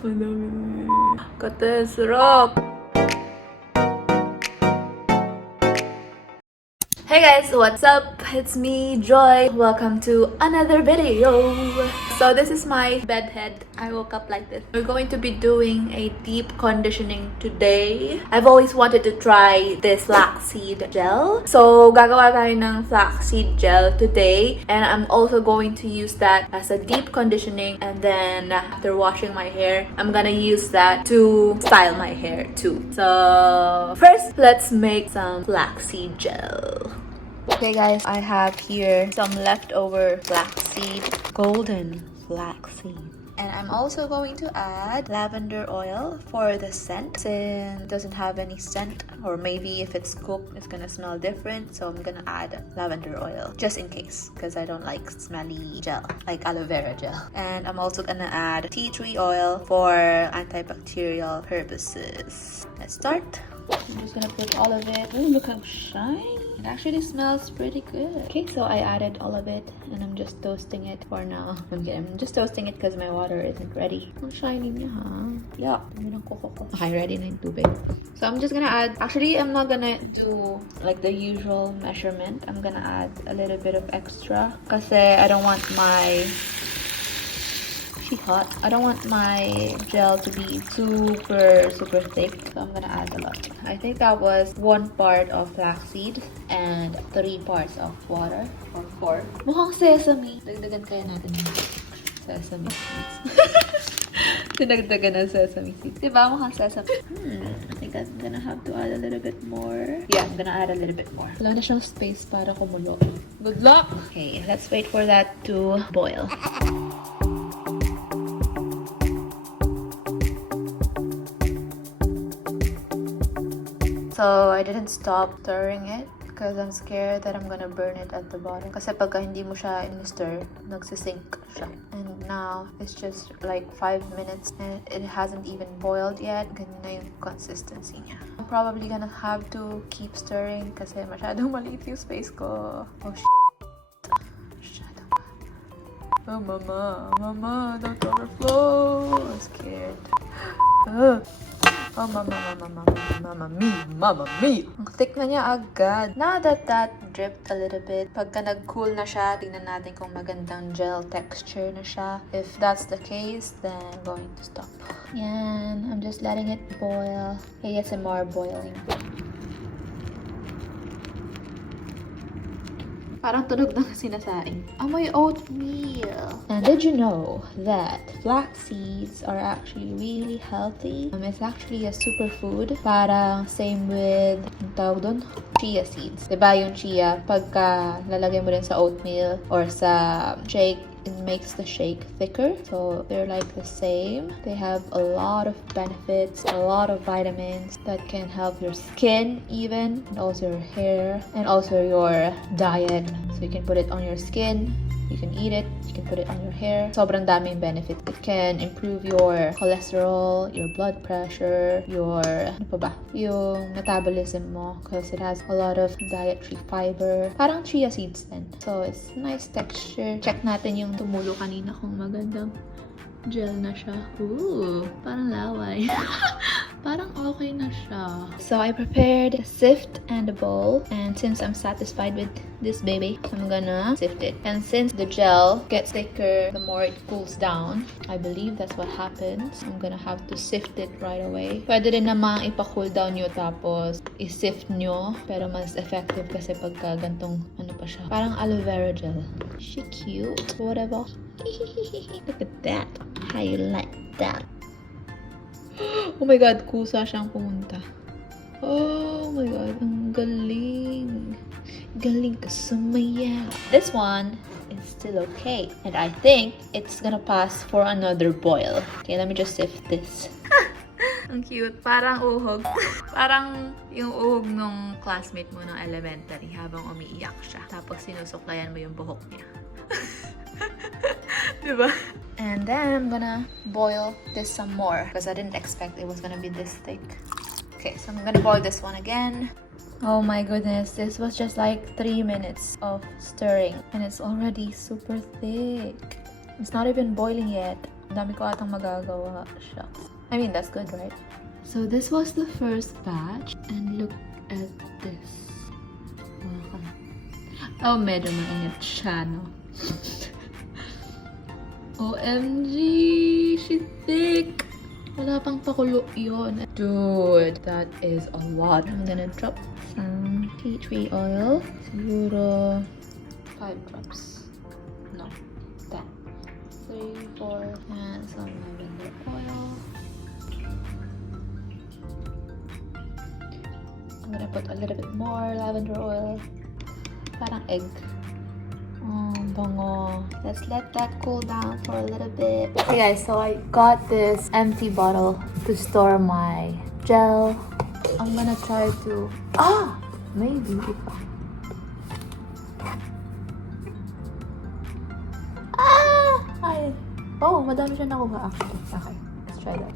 Madami. Kate, sarap! Hey guys, what's up? It's me, Joy. Welcome to another video. So this is my bed head. I woke up like this. We're going to be doing a deep conditioning today. I've always wanted to try this flaxseed gel. So gagawa tayo ng flaxseed gel today. And I'm also going to use that as a deep conditioning. And then after washing my hair, I'm gonna use that to style my hair too. So first, let's make some flaxseed gel. Okay guys, I have here some leftover flaxseed, golden flaxseed. And I'm also going to add lavender oil for the scent since it doesn't have any scent, or maybe if it's cooked it's gonna smell different, so I'm gonna add lavender oil just in case because I don't like smelly gel like aloe vera gel. And I'm also gonna add tea tree oil for antibacterial purposes. Let's start. I'm just gonna put all of it. Ooh, look how shiny. It actually smells pretty good. Okay, so I added all of it and I'm just toasting it for now. I'm just toasting it because my water isn't ready. Ang shiny niya, ha? Yeah. Okay, ready na yung tubig. So I'm just gonna add, actually I'm not gonna do like the usual measurement. I'm gonna add a little bit of extra kasi I don't want my hot. I don't want my gel to be super thick, so I'm gonna add a lot. I think that was 1 part of flaxseed and 3 parts of water, or 4. Mukhang sesame. Dagdagan kaya natin yung sesame seeds. Dinagdagan ng sesame seeds. Diba? Mukhang sesame. I think I'm gonna have to add a little bit more. Yeah, I'm gonna add a little bit more. Wala na siyang space para kumulo. Good luck! Okay, let's wait for that to boil. So I didn't stop stirring it because I'm scared that I'm gonna burn it at the bottom. Kasi pagka hindi mo siya in-stir, nagsisink siya. And now it's just like 5 minutes and it hasn't even boiled yet. Ganyan na yung consistency niya. I'm probably gonna have to keep stirring kasi masyadong maliit yung space ko. Oh shit. Oh mama, don't overflow. I'm scared. Oh, mama mia. Ang thick na niya agad. Now that dripped a little bit, pagka nag-cool na siya, tingnan natin kung magandang gel texture na siya. If that's the case, then I'm going to stop. Yan. I'm just letting it boil. ASMR boiling. Parang tunog ng sinasaing. Amoy oatmeal. And did you know that flax seeds are actually really healthy? It's actually a superfood. Parang same with, ang tawag doon? Chia seeds. Diba yung chia, pagka lalagay mo rin sa oatmeal or sa shake, it makes the shake thicker. So they're like the same. They have a lot of benefits, a lot of vitamins that can help your skin even, and also your hair, and also your diet. So you can put it on your skin, you can eat it, you can put it on your hair. Sobrang daming benefit. It can improve your cholesterol, your blood pressure, your, ano pa ba? Yung metabolism mo because it has a lot of dietary fiber. Parang chia seeds din. So it's nice texture. Check natin yung tumulo kanina kung magandang gel na siya. Ooh, parang laway. Parang okay na siya. So I prepared a sift and a bowl, and since I'm satisfied with this baby, I'm gonna sift it. And since the gel gets thicker the more it cools down, I believe that's what happens. I'm gonna have to sift it right away. Pwede rin namang ipa-cool down nyo tapos i-sift nyo, pero mas effective kasi pagka gantong ano pa siya. Parang aloe vera gel. Is she cute? Whatever. Look at that. How you like that? Oh my god, kusa siyang pumunta. Oh my god, ang galing. Galing ka sumaya. This one is still okay. And I think it's gonna pass for another boil. Okay, let me just sift this. Ang cute. Parang uhog. Parang yung uhog nung classmate mo ng elementary habang umiiyak siya. Tapos sinusuklayan mo yung buhok niya. Diba? And then I'm gonna boil this some more because I didn't expect it was gonna be this thick. Okay, so I'm gonna boil this one again. Oh my goodness, this was just like 3 minutes of stirring and it's already super thick. It's not even boiling yet. Dami ko atang magagawa. Shucks. I mean, that's good, right? So this was the first batch. And look at this. Oh, medyo mainit siya, no? OMG! She's thick! Wala pang pakulo yun. Dude, that is a lot. I'm gonna drop some tea tree oil. Siguro 5 drops. No, 10. 3, 4, and some lavender oil. I'm gonna put a little bit more lavender oil. Parang egg. Bango. Let's let that cool down for a little bit. Okay guys, so I got this empty bottle to store my gel. I'm gonna try to... maybe if madami siya nakuha actually. Okay, let's try that.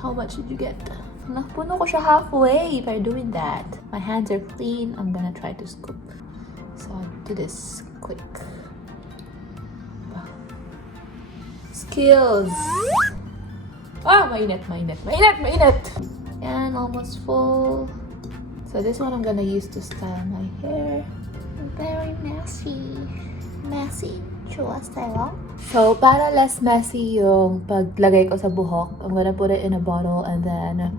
How much did you get? Napuno ko siya halfway by doing that. My hands are clean. I'm gonna try to scoop. So I'll do this quick. Skills! Mainit. And almost full. So this one I'm gonna use to style my hair. Very messy. Chua style. So, para less messy yung paglagay ko sa buhok, I'm gonna put it in a bottle and then...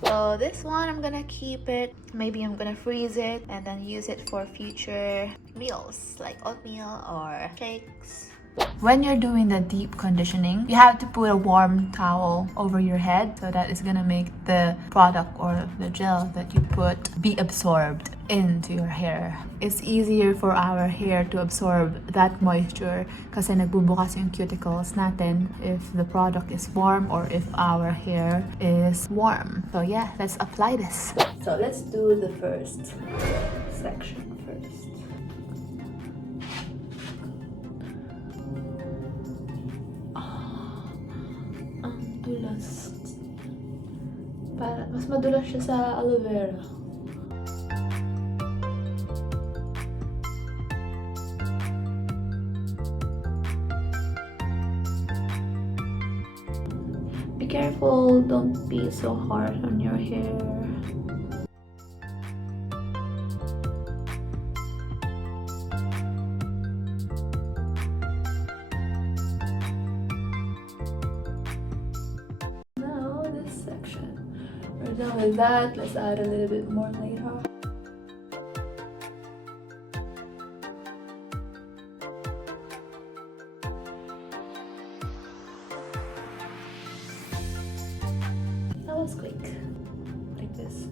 So, this one, I'm gonna keep it. Maybe I'm gonna freeze it and then use it for future meals, like oatmeal or cakes. When you're doing the deep conditioning, you have to put a warm towel over your head so that it's gonna make the product or the gel that you put be absorbed into your hair. It's easier for our hair to absorb that moisture kasi nagbubukas yung cuticles natin if the product is warm or if our hair is warm. So yeah, let's apply this. So let's do the first section first. Madulas. Mas madulas siya sa aloe vera. Be careful, don't be so hard on your hair. We're done with that. Let's add a little bit more later. That was quick. Like this.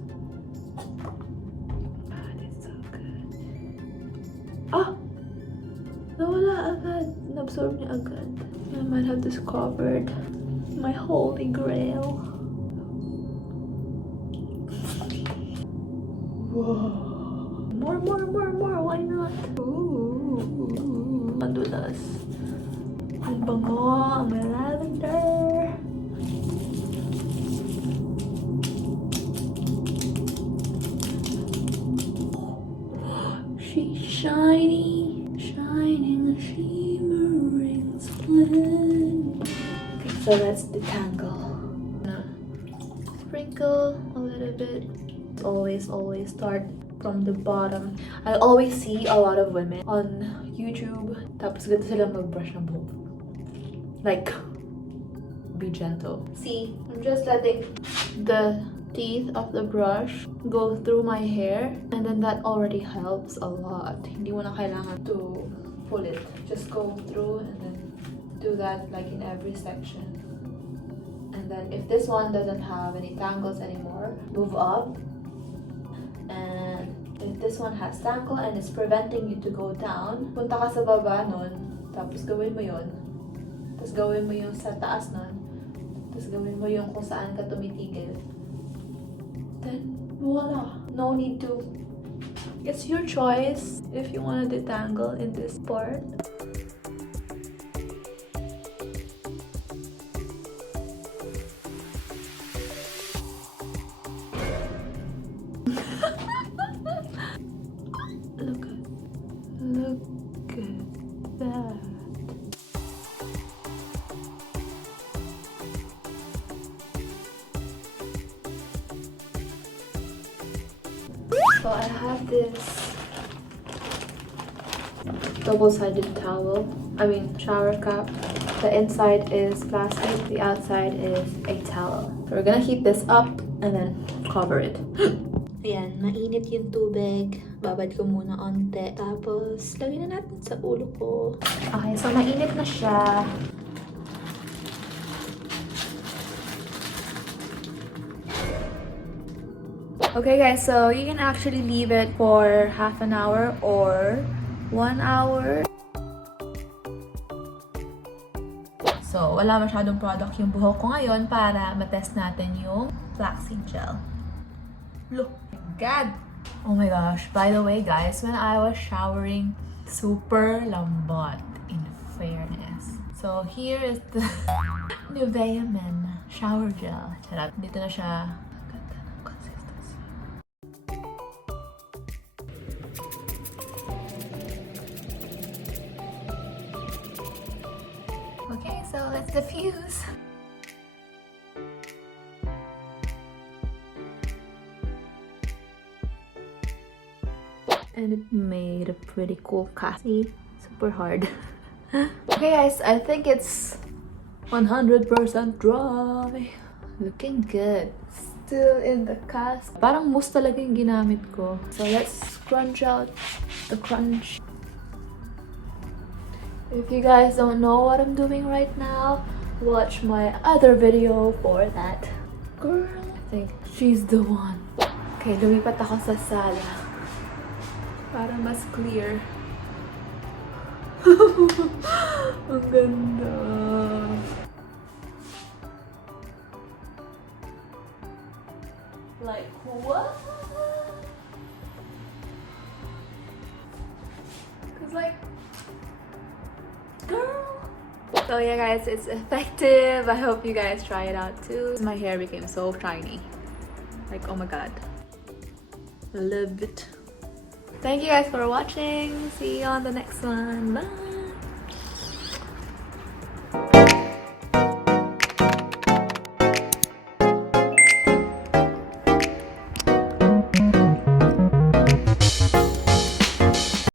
That's so good. Nawala agad. Nabsorb niya agad. I might have discovered my holy grail. Whoa. More, why not? Ooh. Madulas. Ang bango, may lavender. She's shiny, shining, shimmering, splendid. Okay, so let's detangle. Sprinkle a little bit. Always start from the bottom. I always see a lot of women on YouTube tapos ganito sila mag-brush ng buhok. Like, be gentle. See, I'm just letting the teeth of the brush go through my hair and then that already helps a lot. Hindi mo na kailangan to pull it. Just go through and then do that like in every section. And then if this one doesn't have any tangles anymore, move up. And if this one has tangle and it's preventing you to go down, punta ka sa baba nun, tapos gawin mo yun. Tapos gawin mo yung sa taas nun. Tapos gawin mo yung kung saan ka tumitigil. Then, voila! No need to... It's your choice if you want to detangle in this part. Look at that. So I have this double-sided towel. I mean shower cap. The inside is plastic, the outside is a towel. So we're gonna heat this up and then cover it. Ayan, mainit yung tubig. Babad ko muna onte. Tapos, lagyan na natin sa ulo ko. Okay, so mainit na siya. Okay guys, so you can actually leave it for half an hour or 1 hour. So, wala masyadong product yung buhok ko ngayon para matest natin yung flaxseed gel. Look, God! Oh my gosh, by the way guys, when I was showering, super lambot in fairness. So, here is the Nivea Men shower gel. Charot, dito na siya. Ganda ng consistency. Okay, so let's diffuse. And it made a pretty cool cast. See? Super hard. Okay guys, I think it's 100% dry. Looking good. Still in the cast. Parang mousse talaga yung ginamit ko. So let's scrunch out the crunch. If you guys don't know what I'm doing right now, watch my other video for that. Girl, I think she's the one. Okay, lumipat ako sa sala para mas clear. Ang ganda. Like, what? Cause like, girl. So yeah guys, it's effective. I hope you guys try it out too. My hair became so shiny. Like, oh my god. Love it. Thank you guys for watching. See you on the next one. Bye.